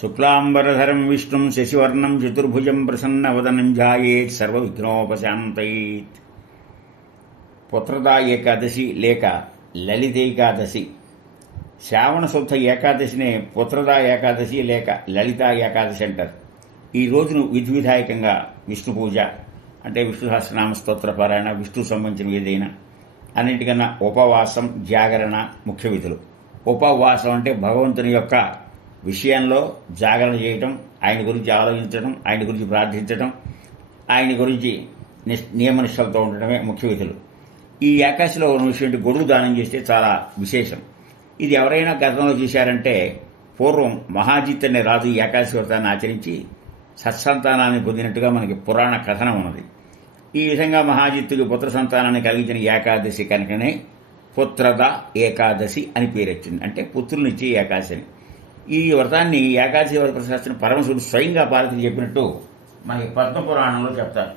శుక్లాంబరధరం విష్ణుం శశివర్ణం చతుర్భుజం ప్రసన్నవదనం ధ్యాయేత్ సర్వవిఘ్నోపశాంతయేత్. పుత్రదా ఏకాదశి లేక లలిత ఏకాదశి శ్రావణ శుద్ధ ఏకాదశినే పుత్రదా ఏకాదశి లేక లలిత ఏకాదశి అంటారు. ఈ రోజును విధి విధాయకంగా విష్ణు పూజ అంటే విష్ణు సహస్రనామ స్తోత్ర పారాయణ విష్ణు సంబంధించిన ఏదైనా అన్నిటికన్నా ఉపవాసం జాగరణ ముఖ్య విధులు. ఉపవాసం అంటే భగవంతుని యొక్క విషయంలో జాగరణ చేయటం ఆయన గురించి ఆలోచించడం ఆయన గురించి ప్రార్థించడం ఆయన గురించి నిష్- నియమనిష్టలతో ఉండటమే ముఖ్య విధులు. ఈ ఏకాశిలో ఉన్న విషయం గొడుగు దానం చేస్తే చాలా విశేషం. ఇది ఎవరైనా గతంలో చూశారంటే పూర్వం మహాజిత్ అనే రాజు ఈ ఏకాశి వ్రతాన్ని ఆచరించి సత్సంతానాన్ని పొందినట్టుగా మనకి పురాణ కథనం ఉన్నది. ఈ విధంగా మహాజిత్తుకి పుత్ర సంతానాన్ని కలిగించిన ఏకాదశి కనుకనే పుత్రద ఏకాదశి అని పేరొచ్చింది. అంటే పుత్రునిచ్చే ఏకాదశి అని ఈ వ్రతాన్ని ఏకాదశి వ్రత శాస్త్రం పరమశివుడు స్వయంగా పార్వతికి చెప్పినట్టు మనకి పద్మ పురాణంలో చెప్తారు.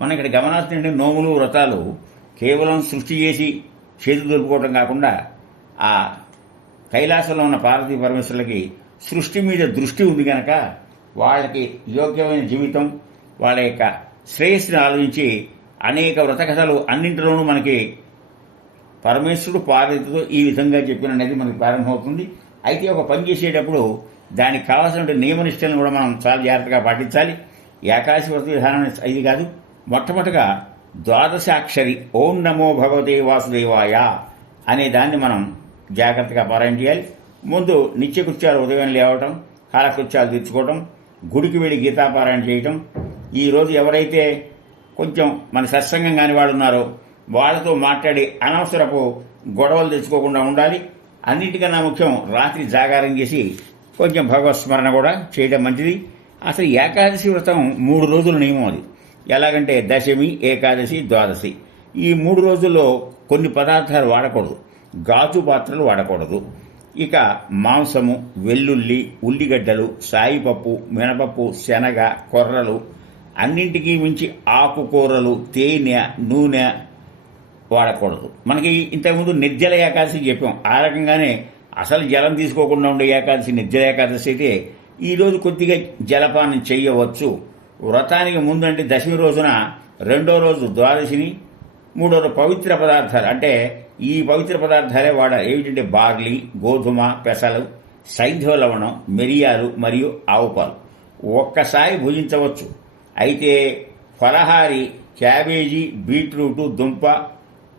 మనం ఇక్కడ గమనాల్సిన నోములు వ్రతాలు కేవలం సృష్టి చేసి చేతులు దొరుకుకోవడం కాకుండా ఆ కైలాసంలో ఉన్న పార్వతీ పరమేశ్వరులకి సృష్టి మీద దృష్టి ఉంది కనుక వాళ్ళకి యోగ్యమైన జీవితం వాళ్ళ యొక్క శ్రేయస్సుని ఆలోచించి అనేక వ్రత కథలు అన్నింటిలోనూ మనకి పరమేశ్వరుడు పార్వతితో ఈ విధంగా చెప్పిన అనేది మనకి ప్రారంభమవుతుంది. అయితే ఒక పని చేసేటప్పుడు దానికి కావాల్సిన నియమనిష్టలను కూడా మనం చాలా జాగ్రత్తగా పాటించాలి. ఏకాశి వస్తు విధానం ఇది కాదు. మొట్టమొదటగా ద్వాదశాక్షరి ఓం నమో భగవతే వాసుదేవాయ అనే దాన్ని మనం జాగ్రత్తగా పారాయణ చేయాలి. ముందు నిత్యకృత్యాలు ఉదయం లేవటం కాలకృత్యాలు తెచ్చుకోవటం గుడికి వెళ్ళి గీతాపారాయణ చేయటం. ఈరోజు ఎవరైతే కొంచెం మన సత్సంగం కాని వాళ్ళు ఉన్నారో వాళ్ళతో మాట్లాడి అనవసరపు గొడవలు తెచ్చుకోకుండా ఉండాలి. అన్నిటికన్నా ముఖ్యం రాత్రి జాగారం చేసి కొంచెం భగవత్ స్మరణ కూడా చేయడం మంచిది. అసలు ఏకాదశి వ్రతం మూడు రోజుల నియమం అది. ఎలాగంటే దశమి ఏకాదశి ద్వాదశి. ఈ మూడు రోజుల్లో కొన్ని పదార్థాలు వాడకూడదు. గాజు పాత్రలు వాడకూడదు. ఇక మాంసము వెల్లుల్లి ఉల్లిగడ్డలు సాయిపప్పు మినపప్పు శనగ కొర్రలు అన్నింటికీ మించి ఆకుకూరలు తేనె నూనె వాడకూడదు. మనకి ఇంతకుముందు నిర్జల ఏకాదశి చెప్పాం. ఆ రకంగానే అసలు జలం తీసుకోకుండా ఉండే ఏకాదశి నిర్జల ఏకాదశి అయితే ఈరోజు కొద్దిగా జలపానం చేయవచ్చు. వ్రతానికి ముందంటే దశమి రోజున రెండో రోజు ద్వాదశిని మూడో రోజు పవిత్ర పదార్థాలు. అంటే ఈ పవిత్ర పదార్థాలే వాడాలి ఏమిటంటే బార్లీ గోధుమ పెసలు సైంధవ లవణం మిరియాలు మరియు ఆవుపాలు ఒక్కసారి భుజించవచ్చు. అయితే ఫలహారి క్యాబేజీ బీట్రూటు దుంప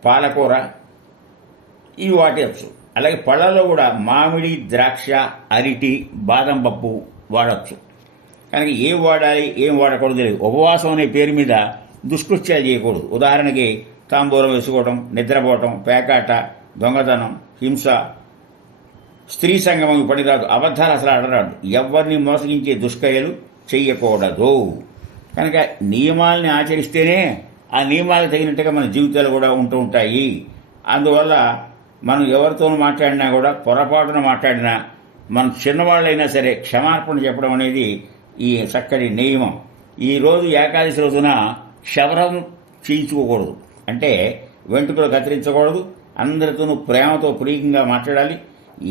పాలకూర ఇవి వాడవచ్చు అలాగే పళ్ళలో కూడా మామిడి ద్రాక్ష అరిటి బాదం పప్పు వాడచ్చు. కనుక ఏం వాడాలి ఏం వాడకూడదు తెలియదు. ఉపవాసం అనే పేరు మీద దుష్కృత్యాలు చేయకూడదు. ఉదాహరణకి తాంబూలం వేసుకోవడం నిద్రపోవటం పేకాట దొంగతనం హింస. స్త్రీ సంగమం పనిరాదు అబద్ధాలు అసలు ఆడరాదు. ఎవరిని మోసగించే దుష్క్రియలు చెయ్యకూడదు కనుక నియమాల్ని ఆచరిస్తేనే ఆ నియమాలకు తగినట్టుగా మన జీవితాలు కూడా ఉంటూ ఉంటాయి. అందువల్ల మనం ఎవరితో మాట్లాడినా కూడా పొరపాటున మాట్లాడినా మనం చిన్నవాళ్ళైనా సరే క్షమార్పణ చెప్పడం అనేది ఈ చక్కటి నియమం. ఈ రోజు ఏకాదశి రోజున క్షవరం చేయించుకోకూడదు. అంటే వెంట్రుకలు కత్తిరించకూడదు. అందరితోనూ ప్రేమతో ప్రియంగా మాట్లాడాలి.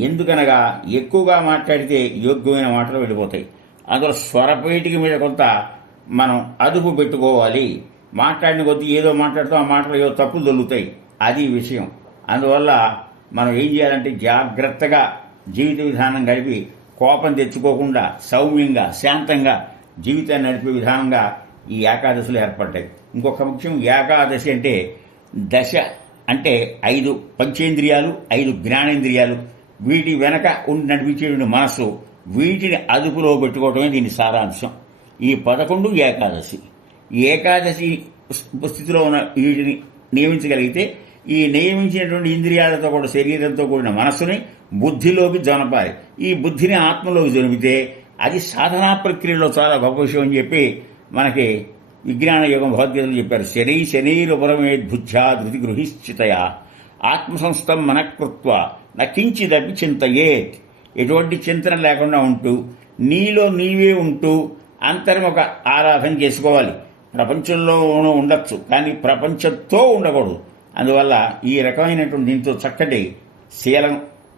ఎందుకనగా ఎక్కువగా మాట్లాడితే యోగ్యమైన మాటలు వెళ్ళిపోతాయి అందులో స్వరపేటిక మీద కొంత మనం అదుపు పెట్టుకోవాలి. మాట్లాడిన కొద్దీ ఏదో మాట్లాడుతూ ఆ మాటలు ఏదో తప్పులు దొరుకుతాయి అది విషయం. అందువల్ల మనం ఏం చేయాలంటే జాగ్రత్తగా జీవిత విధానం గడిపి కోపం తెచ్చుకోకుండా సౌమ్యంగా శాంతంగా జీవితాన్ని నడిపే విధానంగా ఈ ఏకాదశులు ఏర్పడ్డాయి. ఇంకొక ముఖ్యం ఏకాదశి అంటే దశ అంటే ఐదు పంచేంద్రియాలు ఐదు జ్ఞానేంద్రియాలు. వీటి వెనక ఉండి నడిపించే మనస్సు వీటిని అదుపులో పెట్టుకోవడమే దీని సారాంశం. ఈ పదకొండు ఏకాదశి. ఏకాదశి స్థితిలో ఉన్న వీటిని నియమించగలిగితే ఈ నియమించినటువంటి ఇంద్రియాలతో కూడా శరీరంతో కూడిన మనస్సుని బుద్ధిలోకి జనపాలి. ఈ బుద్ధిని ఆత్మలోకి జనిపితే అది సాధనా ప్రక్రియలో చాలా గొప్ప విషయం అని చెప్పి మనకి విజ్ఞాన యోగం భగవద్గీతలు చెప్పారు. శరీ బుద్ధ్యా ధృతి గృహిశ్చితయ. ఆత్మసంస్థం మనకృత్వ. నకించిదపి చింతయేత్. ఎటువంటి చింతన లేకుండా ఉంటూ నీలో నీవే ఉంటూ అంతరం ఒక ఆరాధన చేసుకోవాలి. ప్రపంచంలో ఉండొచ్చు కానీ ప్రపంచంతో ఉండకూడదు. అందువల్ల ఈ రకమైనటువంటి దీంతో చక్కటి శీలం